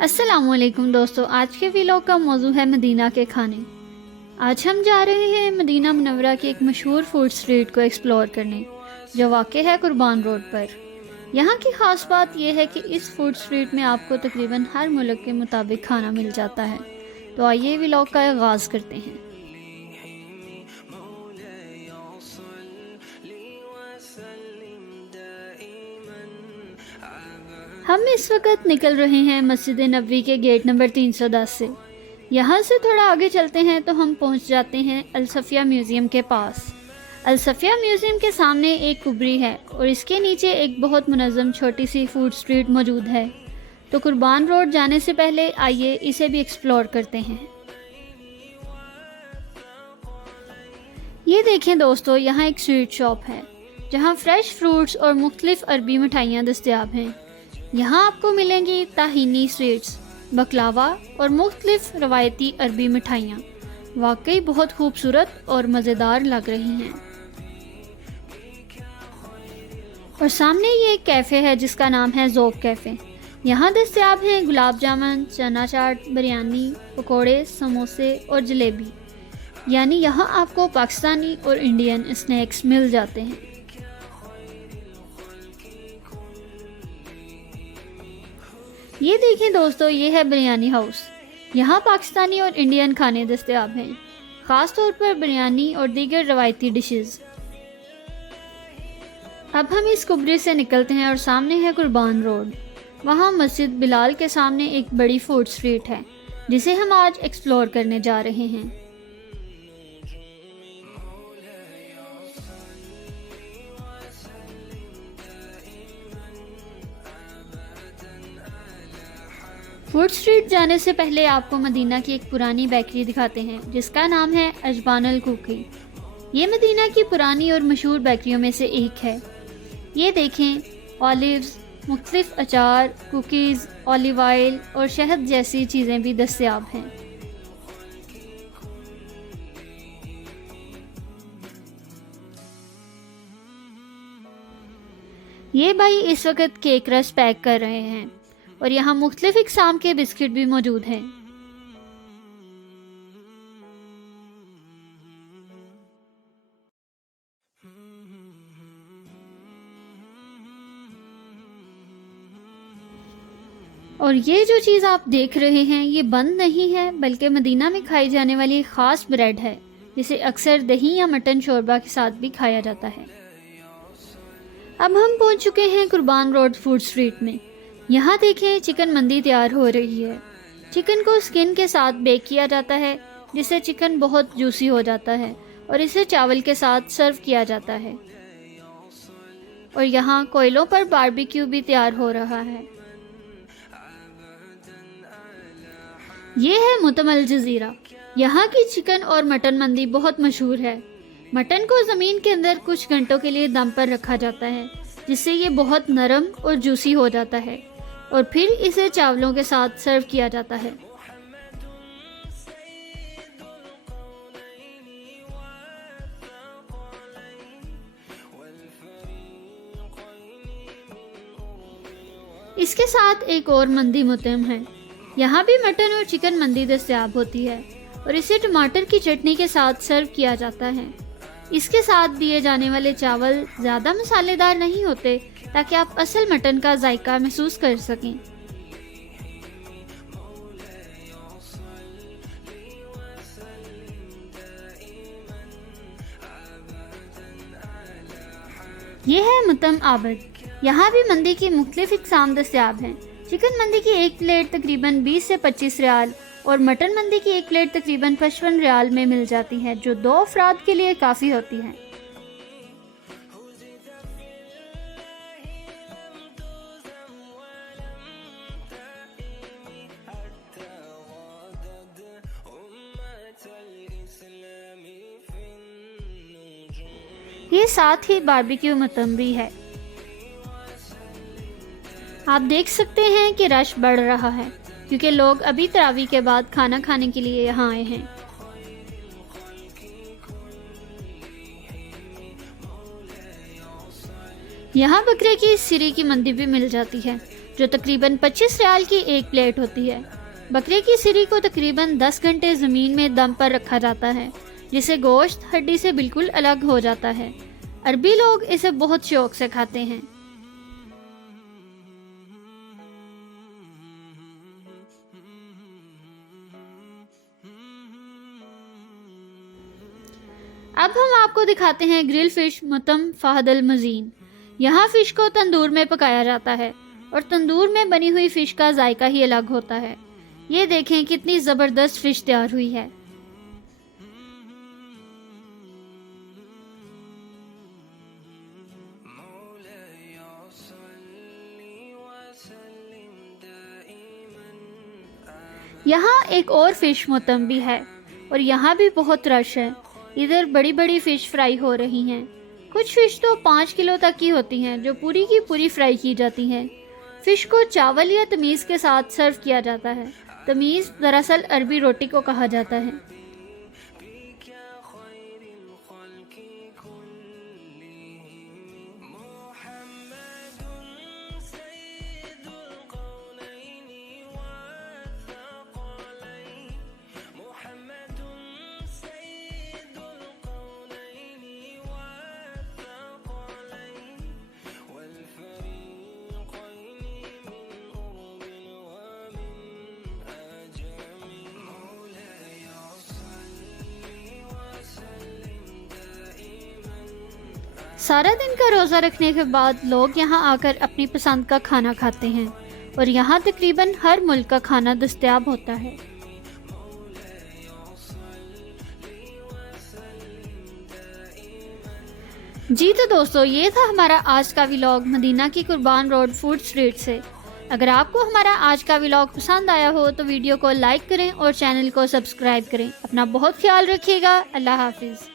अस्सलामुअलैकुम दोस्तों, आज के व्लॉग का मौजू है मदीना के खाने। आज हम जा रहे हैं मदीना मुनव्वरा की एक मशहूर फूड स्ट्रीट को एक्सप्लोर करने, जो वाक़ है कुर्बान रोड पर। यहाँ की ख़ास बात यह है कि इस फूड स्ट्रीट में आपको तकरीबन हर मुल्क के मुताबिक खाना मिल जाता है। तो आइए व्लॉग का आगाज़ करते हैं। हम इस वक्त निकल रहे हैं मस्जिद नबवी के गेट नंबर 310 से। यहाँ से थोड़ा आगे चलते हैं तो हम पहुँच जाते हैं अल-सफ़िया म्यूज़ियम के पास। अल-सफ़िया म्यूज़ियम के सामने एक कुबरी है और इसके नीचे एक बहुत मुनज़्ज़म छोटी सी फूड स्ट्रीट मौजूद है। तो कुर्बान रोड जाने से पहले आइए इसे भी एक्सप्लोर करते हैं। ये देखें दोस्तों, यहाँ एक स्वीट शॉप है जहाँ फ्रेश फ्रूट्स और मुख्तलिफ अरबी मिठाइयाँ दस्तयाब हैं। यहाँ आपको मिलेंगी ताहीनी स्वीट्स, बकलावा और मुख्तलिफ रवायती अरबी मिठाइयाँ। वाकई बहुत खूबसूरत और मज़ेदार लग रही हैं। और सामने ये एक कैफ़े है जिसका नाम है ज़ोक कैफ़े। यहाँ दस्तयाब हैं गुलाब जामुन, चना चाट, बिरयानी, पकोड़े, समोसे और जलेबी। यानी यहाँ आपको पाकिस्तानी और इंडियन स्नैक्स मिल जाते हैं। ये देखें दोस्तों, ये है बिरयानी हाउस। यहाँ पाकिस्तानी और इंडियन खाने दस्तयाब हैं, ख़ास तौर पर बिरयानी और दीगर रवायती डिशेस। अब हम इस कुबरी से निकलते हैं और सामने है कुर्बान रोड। वहाँ मस्जिद बिलाल के सामने एक बड़ी फूड स्ट्रीट है जिसे हम आज एक्सप्लोर करने जा रहे हैं। फूड स्ट्रीट जाने से पहले आपको मदीना की एक पुरानी बेकरी दिखाते हैं जिसका नाम है अजबानल कुकी। ये मदीना की पुरानी और मशहूर बेकरियों में से एक है। ये देखें, ऑलिव्स, मुख्तलिफ अचार, कुकीज़, ऑलिव ऑयल और शहद जैसी चीज़ें भी दस्तयाब हैं। ये भाई इस वक्त केक रस पैक कर रहे हैं और यहाँ मुख्तलिफ इक़साम के बिस्किट भी मौजूद हैं। और ये जो चीज़ आप देख रहे हैं ये बंद नहीं है, बल्कि मदीना में खाई जाने वाली एक ख़ास ब्रेड है जिसे अक्सर दही या मटन शोरबा के साथ भी खाया जाता है। अब हम पहुंच चुके हैं कुर्बान रोड फूड स्ट्रीट में। यहाँ देखें, चिकन मंदी तैयार हो रही है। चिकन को स्किन के साथ बेक किया जाता है जिससे चिकन बहुत जूसी हो जाता है और इसे चावल के साथ सर्व किया जाता है। और यहाँ कोयलों पर बारबेक्यू भी तैयार हो रहा है। ये है मुतमल जजीरा। यहाँ की चिकन और मटन मंदी बहुत मशहूर है। मटन को ज़मीन के अंदर कुछ घंटों के लिए दम पर रखा जाता है जिससे ये बहुत नरम और जूसी हो जाता है और फिर इसे चावलों के साथ सर्व किया जाता है। इसके साथ एक और मंदी मुतम है। यहाँ भी मटन और चिकन मंदी दस्तयाब होती है और इसे टमाटर की चटनी के साथ सर्व किया जाता है। इसके साथ दिए जाने वाले चावल ज़्यादा मसालेदार नहीं होते ताकि आप असल मटन का जायका महसूस कर सकें। ये है मुतम आबद। यहाँ भी मंदी की मुख्तलिफ इक़साम दस्तयाब हैं। चिकन मंदी की एक प्लेट तकरीबन 20 से 25 रियाल और मटन मंदी की एक प्लेट तकरीबन 55 रियाल में मिल जाती है, जो 2 अफराद के लिए काफ़ी होती है। ये साथ ही बारबेक्यू मतम भी है। आप देख सकते हैं कि रश बढ़ रहा है क्योंकि लोग अभी तरावी के बाद खाना खाने के लिए यहाँ आए हैं। यहाँ बकरे की सिरी की मंदी भी मिल जाती है जो तकरीबन 25 रियाल की एक प्लेट होती है। बकरे की सिरी को तकरीबन 10 घंटे ज़मीन में दम पर रखा जाता है, जिससे गोश्त हड्डी से बिल्कुल अलग हो जाता है। अरबी लोग इसे बहुत शौक से खाते हैं। अब हम आपको दिखाते हैं ग्रिल फिश मुतम फहद अल मज़ीन। यहाँ फ़िश को तंदूर में पकाया जाता है और तंदूर में बनी हुई फ़िश का जायका ही अलग होता है। ये देखें कितनी ज़बरदस्त फ़िश तैयार हुई है। यहाँ एक और फ़िश मुतम भी है और यहाँ भी बहुत रश है। इधर बड़ी बड़ी फ़िश फ्राई हो रही हैं। कुछ फ़िश तो 5 किलो तक की होती हैं, जो पूरी की पूरी फ्राई की जाती हैं। फ़िश को चावल या तमीज़ के साथ सर्व किया जाता है। तमीज़ दरअसल अरबी रोटी को कहा जाता है। सारा दिन का रोज़ा रखने के बाद लोग यहाँ आकर अपनी पसंद का खाना खाते हैं और यहाँ तकरीबन हर मुल्क का खाना दस्तयाब होता है। जी तो दोस्तों, ये था हमारा आज का व्लॉग मदीना की कुर्बान रोड फूड स्ट्रीट से। अगर आपको हमारा आज का व्लॉग पसंद आया हो तो वीडियो को लाइक करें और चैनल को सब्सक्राइब करें। अपना बहुत ख्याल रखिएगा। अल्लाह हाफिज़।